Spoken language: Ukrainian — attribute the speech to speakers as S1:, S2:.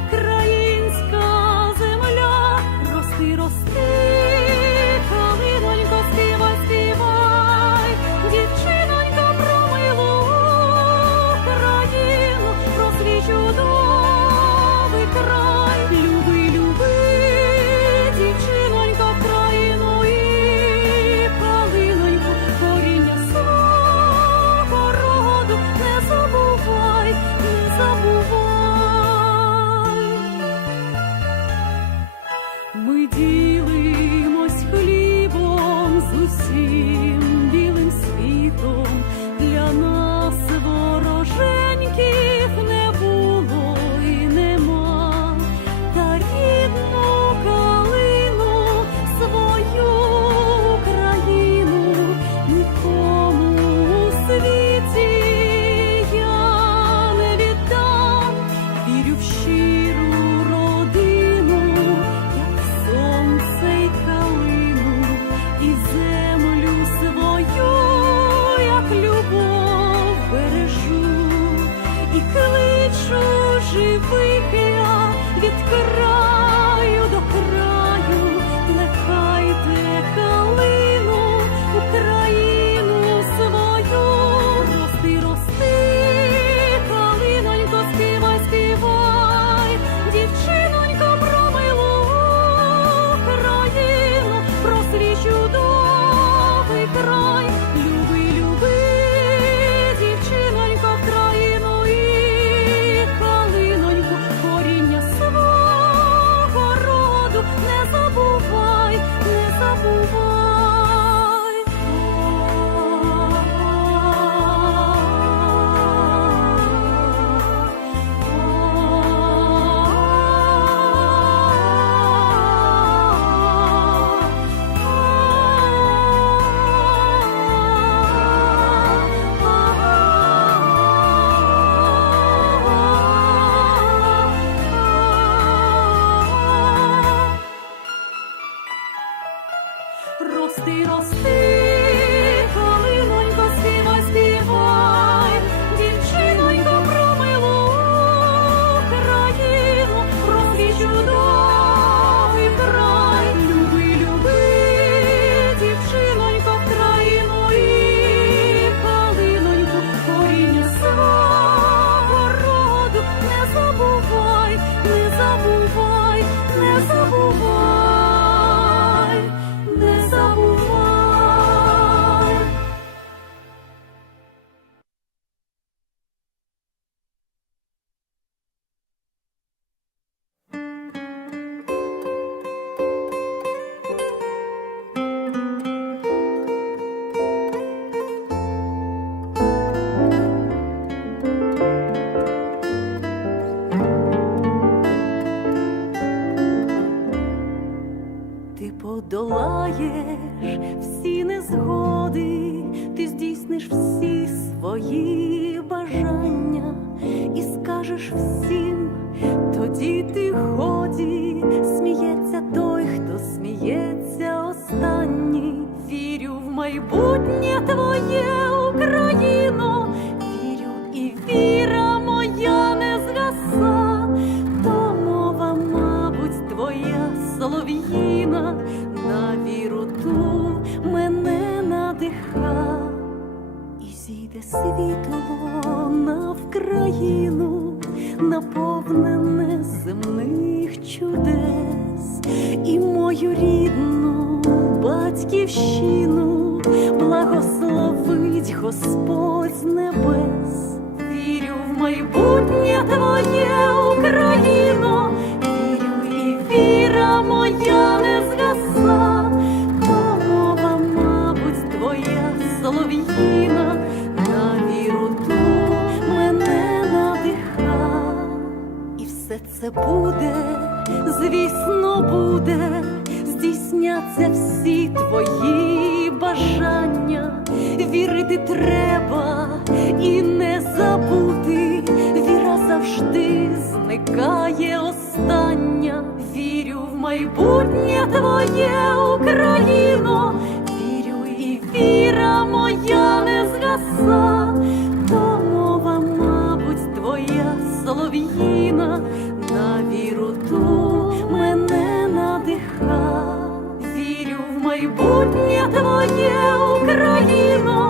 S1: po. Rosti, rosti подолаєш всі незгоди, ти здійсниш всі свої бажання і скажеш всім, тоді ти годі. І зійде світло на Вкраїну, наповнене земних чудес, і мою рідну батьківщину благословить Господь з небес. Вірю в майбутнє твоє Україно, вірю і віра моя не звісно, буде, здійсняться всі твої бажання, вірити треба і не забути, віра завжди зникає остання. Вірю в майбутнє твоє Україно, вірю і віра моя моє Україно.